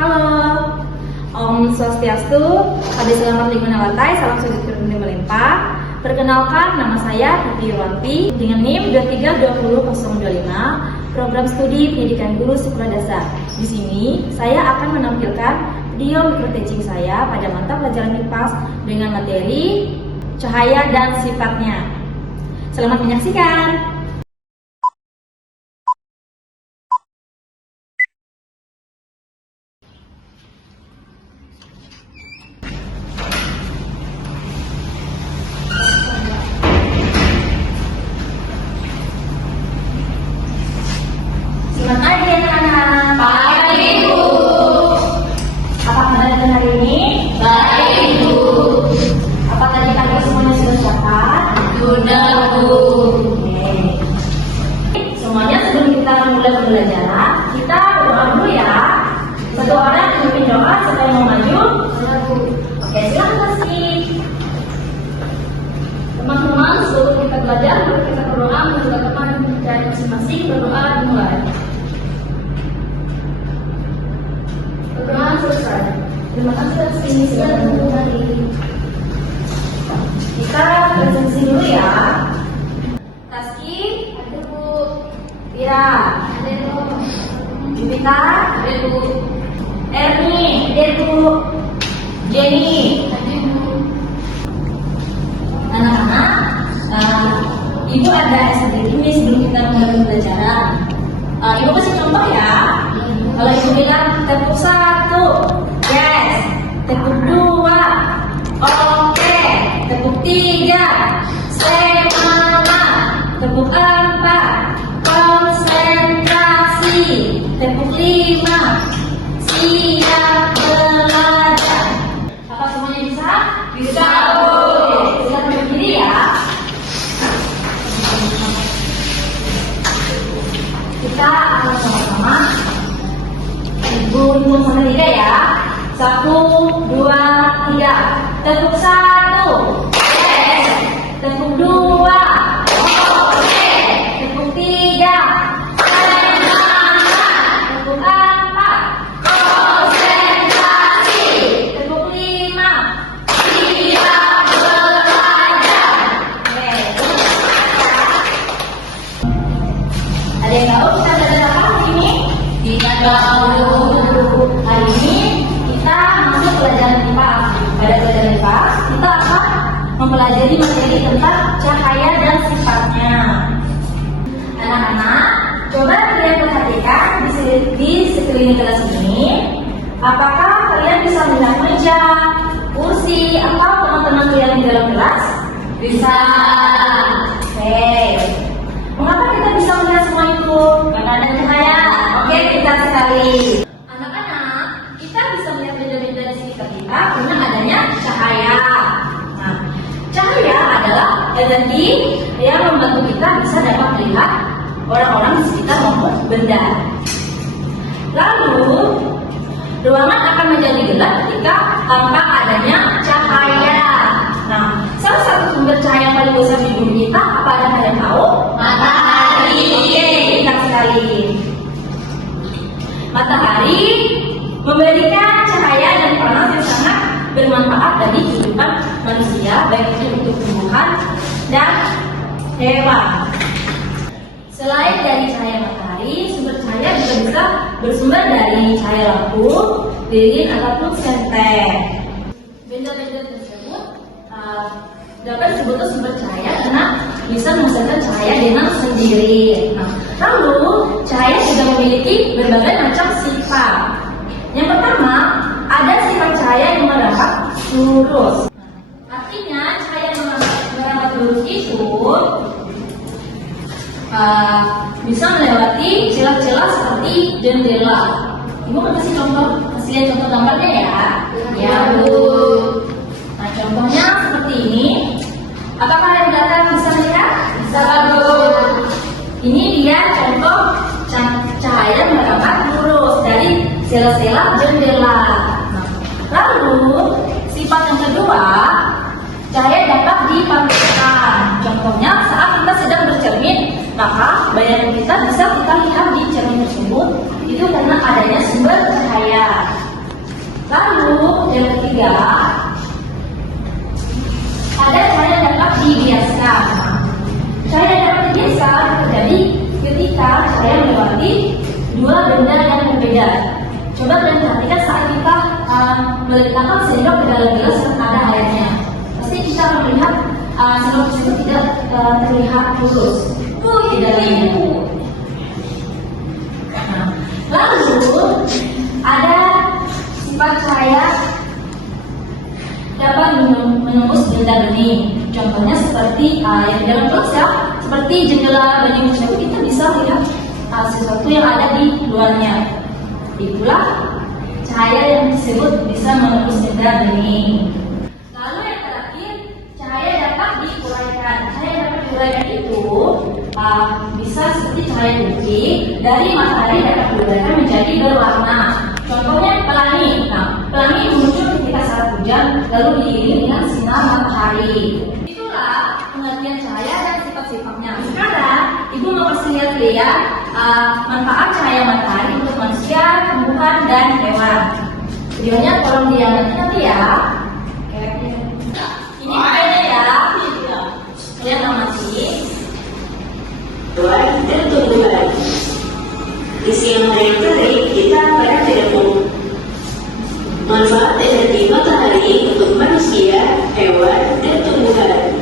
Halo, Om Swastiastu, Adi Selamat Lingkungan Lantai, salam sujud kerumun melimpah. Perkenalkan, nama saya Titi Irwanti dengan NIM 2320025, program studi pendidikan guru sekolah dasar. Di sini, saya akan menampilkan video micro teaching saya pada mata pelajaran MIPAS dengan materi cahaya dan sifatnya. Selamat menyaksikan. Selamat pagi anak-anak. Pagi, Ibu. Apa kabar hari ini? Baik, Ibu. Apa tadi kalian semuanya sudah catat? Sudah, Bu. Oke. Semuanya sebelum kita mulai pembelajaran, kita berdoa dulu ya. Satu orang memimpin doa supaya mau maju. Oke, silakan kasih. Teman-teman, sebelum kita belajar, mari kita berdoa menjaga teman dan masing-masing. Berdoa dimulai. Berdoa selesai. Terima kasih atas ini sudah hari. Kita presentasi dulu ya. Taski, ada Bu. Ira, Ada Bu. Jupita, Ada Bu. Erni, Detu, Jenny. Ada Bu. Anak-anak, Ibu ada sedikit ini sebelum kita mulai pembelajaran. Ibu kasih contoh ya. Kalau Ibu bilang tepuk 1, yes. Tepuk 2, oke. Tepuk 3, semangat. Tepuk 4, konsentrasi. Tepuk 5, siap belajar. Apa semuanya bisa? Bisa, Bu. Oke, silakan berdiri ya. Kita akan sama-sama Ibu hitung sampai 3 ya. 1, 2, 3. Tepuk 1, yes. Tepuk 2, oke. Tepuk 3, semangat. Tepuk 4, konsentrasi. Tepuk 5, siap belajar. Oke. Ada yang tahu kita belajar apa hari ini? Tidak tahu. Hari ini kita masuk pelajaran MIPAS. Pada pelajaran MIPAS kita akan mempelajari materi tentang cahaya dan sifatnya. Anak-anak, coba kalian perhatikan di sekeliling kelas ini. Apakah kalian bisa melihat meja, kursi, atau teman-teman kalian di dalam kelas? Bisa. Oke. Mengapa kita bisa melihat semua itu? Karena ada cahaya. Oke, pintar sekali. Anak-anak, kita bisa melihat benda-benda di sekitar kita karena adanya cahaya. Nah, cahaya adalah energi yang membantu kita bisa dapat melihat orang-orang di sekitar maupun benda. Lalu, ruangan akan menjadi gelap ketika tanpa adanya cahaya. Nah, salah satu sumber cahaya yang paling besar di bumi kita apa ada kalian tahu? Matahari. Oke, pintar sekali. Matahari memberikan cahaya dan panas yang sangat bermanfaat bagi kehidupan manusia, baik itu untuk tumbuhan dan hewan. Selain dari cahaya matahari, sumber cahaya juga bisa bersumber dari cahaya lampu, lilin ataupun senter. Benda-benda tersebut dapat disebut sumber cahaya karena bisa menghasilkan cahaya dengan sendiri. Nah, lalu cahaya juga memiliki berbagai macam sifat. Yang pertama, ada sifat cahaya yang merambat lurus. Artinya cahaya yang merambat lurus itu bisa melewati celah-celah seperti jendela. Ibu mau kasih contoh, kasih lihat contoh gambarnya ya. Ya Bu. Nah, contohnya seperti ini. Apakah yang belakang bisa melihat? Bisa, Bu. Ini dia contoh cahaya merambat lurus dari sela-sela jendela. Nah, lalu sifat yang kedua, cahaya dapat dipantulkan. Contohnya saat kita sedang bercermin, maka bayangan kita bisa kita lihat di cermin tersebut. Itu karena adanya sumber cahaya. Coba kalian perhatikan saat kita meletakkan sendok ke dalam gelas yang ada airnya. Pasti kita akan melihat sendok tersebut tidak terlihat lurus di dalamnya. Nah, lalu ada sifat cahaya dapat menembus benda bening. Contohnya seperti yang di dalam gelas ya, seperti jendela bening tersebut kita bisa melihat sesuatu yang ada di luarnya. Itulah cahaya yang disebut bisa menembus benda bening. Lalu yang terakhir, cahaya dapat diuraikan. Cahaya dapat diuraikan itu bisa seperti cahaya UV dari matahari dapat diuraikan menjadi berwarna. Contohnya pelangi. Nah, pelangi muncul ketika saat hujan lalu diiringi dengan sinar matahari. Itulah pengertian cahaya dan sifat-sifatnya. Sekarang Ibu mau kasih lihat manfaat cahaya matahari untuk manusia, tumbuhan, dan hewan. Videonya tolong diamati nanti ya. Ini videonya ya. Kalian amati. Hewan dan tumbuhan. Di siang hari yang terik, kita pada tidak manfaat energi matahari untuk manusia, hewan, dan tumbuhan.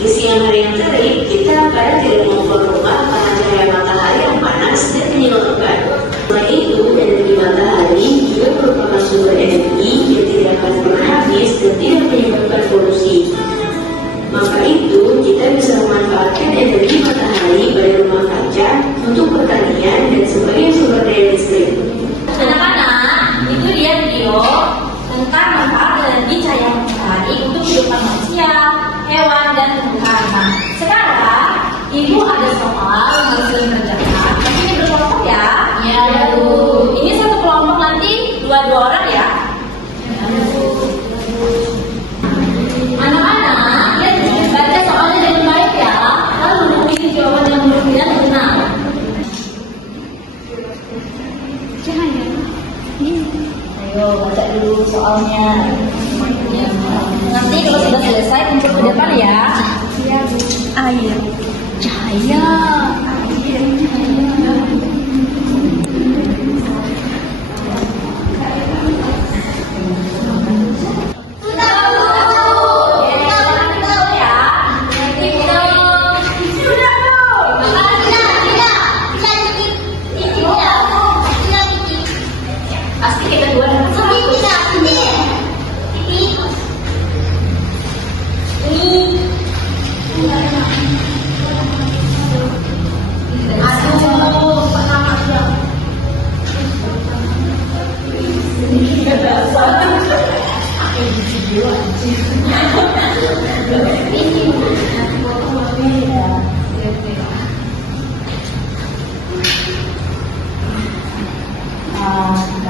Di siang hari yang terik, kita pada tidak mau keluar rumah karena cahaya matahari yang panas dan menyenangkan. Selain itu, energi matahari juga merupakan sumber energi yang tidak akan pernah habis dan tidak menyebabkan polusi. Maka itu, kita bisa memanfaatkan energi matahari pada rumah kaca untuk pertanian dan sebagai sumber daya listrik. Anak-anak, itu dia video tentang manfaat energi cahaya matahari untuk kehidupan manusia, hewan, dan tumbuhan. Nah, sekarang Ibu ada soal yang harus kalian kerjakan. Tapi ini berkelompok ya? Iya, Bu. Ini satu kelompok nanti dua orang ya? Anak-anak, lihat baca soalnya dengan baik ya. Lalu pilih jawaban yang menurut kalian benar. Ayo baca dulu soalnya. Nanti kalau sudah selesai kumpul ke depan ya. Iya, Bu. Air, cahaya, pasti kita dua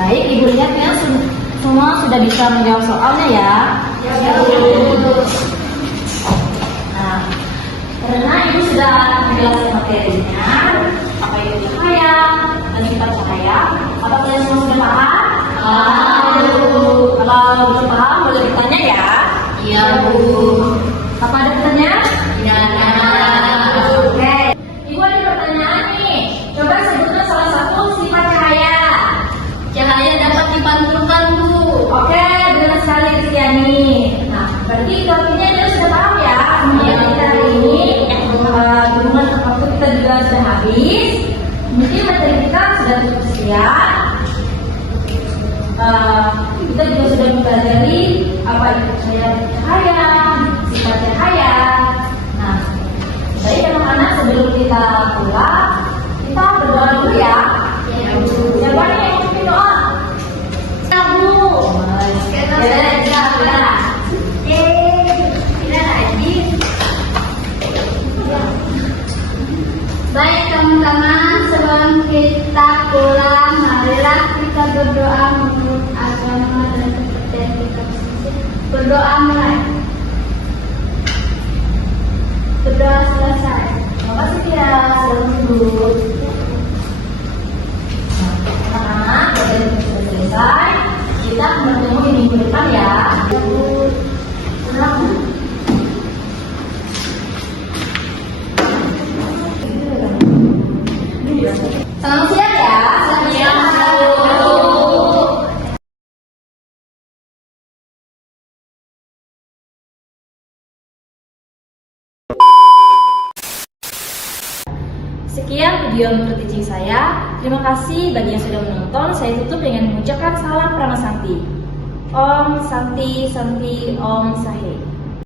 baik, Ibu lihat ya, semua sudah bisa menjawab soalnya ya. Nah, karena Ibu sudah menjelaskan materinya, apa itu cahaya, dan sifat cahaya, apa kalian semua sudah paham? Kalau belum paham, boleh bertanya ya. Iya, Bu. Apa ada pertanyaan? Tidak. Oke. Ibu ada pertanyaan nih. Coba sebutkan salah satu sifat cahaya. Cahaya dapat dipantulkan, Bu. Oke, benar sekali Kristiani. Nah, berarti itu artinya Anda sudah paham ya. Kemudian kita hari ini hubungan waktu kita juga sudah habis. Mungkin materi kita sudah cukup sekian. Kita juga sudah mempelajari apa itu cahaya, sifat cahaya. Nah, baik anak-anak, sebelum kita pulang, kita berdoa dulu ya. Siapa nih yang mau doa? Bu. Baik teman-teman, sebelum kita pulang, marilah kita berdoa menurut agama dan kepercayaan kita. Berdoa mulai. Berdoa selesai. Terima kasih ya, selamat dulu. Anak-anak, kalau sudah selesai, kita akan bertemu di minggu depan ya. Selamat siang ya. Selamat siang. Sekian video menurut teaching saya. Terima kasih bagi yang sudah menonton. Saya tutup dengan mengucapkan salam Prama Santi. Om Santi Santi Om Sahe.